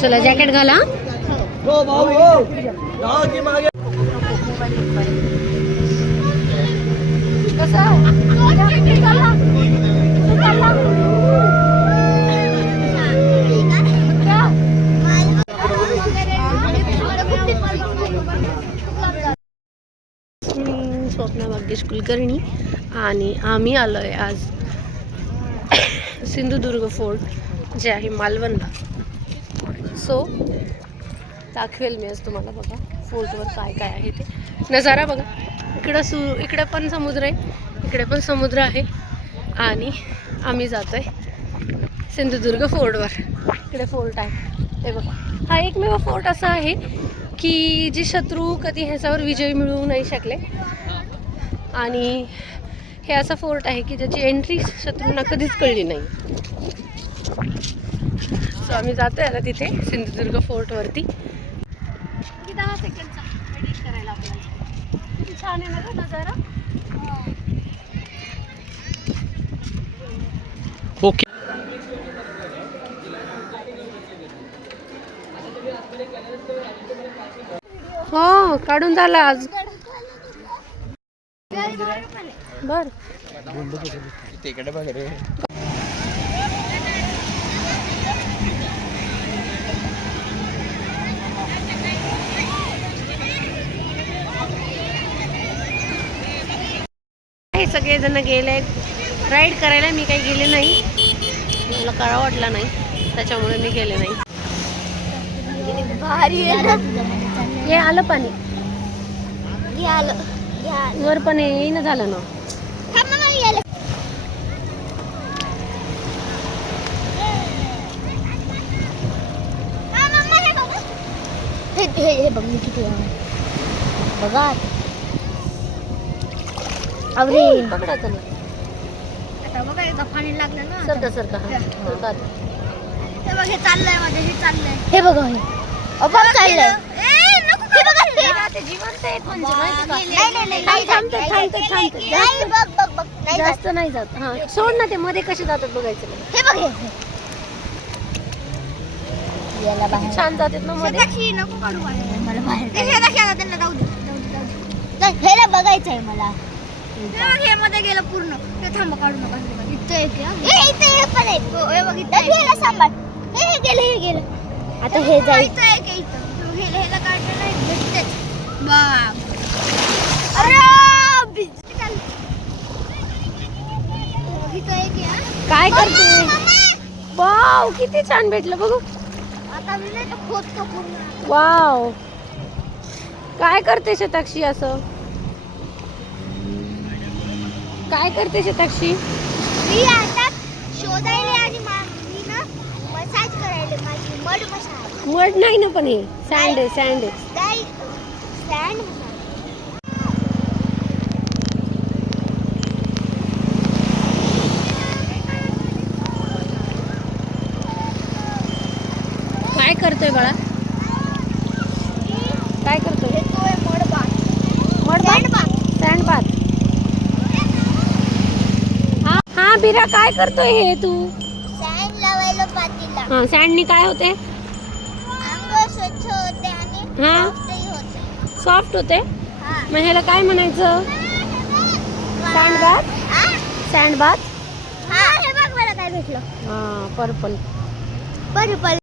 चला जॅकेट घाला. स्वप्ना भाग्येश कुलकर्णी आणि आम्ही आलोय आज सिंधुदुर्ग फोर्ट जे आहे मालवणला. सो दाखवेल मी आज तुम्हाला. बघा फोर्टवर काय काय आहे ते नजारा बघा. इकडे पण समुद्र आहे, इकडे पण समुद्र आहे आणि आम्ही जातोय सिंधुदुर्ग फोर्टवर. इकडे फोर्ट आहे ते बघा. हा एकमेव फोर्ट असा आहे की जे शत्रू कधी ह्याच्यावर विजय मिळवू नाही शकले आणि हे असा फोर्ट आहे की ज्याची एंट्री शत्रूंना कधीच कळली नाही. सो आम्ही जातोय आता तिथे सिंधुदुर्ग फोर्टवरती. 10 सेकंडचा एडिट करायला आपल्याला. किती छान आहे ना नजारा. ओके. हो काढून झाला आज. बर तिकडे बघ रे. हे सगळेजण गेले राईड करायला. मी काही गेले नाही, मला करा वाटला नाही त्याच्यामुळे मी गेले नाही. हे आलं पाणी वर पण येईन झालं ना. हे बघ मी किती बघा अरे पकडा त्याला. आता बघा एकदा पाणी लागलं ना. सरका सरका हा सरका. हे बघ हे चाललंय माझं. हे चाललंय. हे बघा हे अबा चाललंय. हे बघा ते जिवंत आहेत म्हणजे माहिती नाही का. थांबते थांबते थांबते. नाही बघ बघ नाही जास्त नाही जात. हा सोड ना. ते मध्ये कसे जातात बघायचं. हे बघ हे याला बाहेर छान जातात ना मध्ये. सदाक्षी नको काढू बाहेर. मला बाहेर हे दाखवा त्यांना. जाऊ दे हेला बघायचंय मला. हे मध्ये गेलं पूर्ण. ते थांब काढू नका. इथे एक इथे पण आहे. हे बघ इथे हेला सांभाळ. हे गेलं आता हे जाईल. इथे एक इथे हेला काढलं नाही भेटते. बाप अरे इथे एक या. काय करते. वाव किती छान भेटलं बघू. आता मी नाही खोदतो पूर्ण. वाव काय करते शताक्षी. असं काय करते शताक्षी. मी आता शोधायले आणि मी ना मसाज करायले. माझी मड मसाज. मड नाही ना पण हे सँड आहे. सँड आहे. सँड काय करतोय बाळा. काय करतोय. Sand bath. हा बिरा काय करतोय हे तू. सँड लावायला पातीला. हा सँडनी काय होते. अंग स्वच्छ होते आणि हा सॉफ्टही होते. सॉफ्ट होते. हा मग ह्याला काय म्हणायचं. Sand bath. Sand bath. हा हे बघ मला काय भेटलं. हा पर्पल. पर्पल.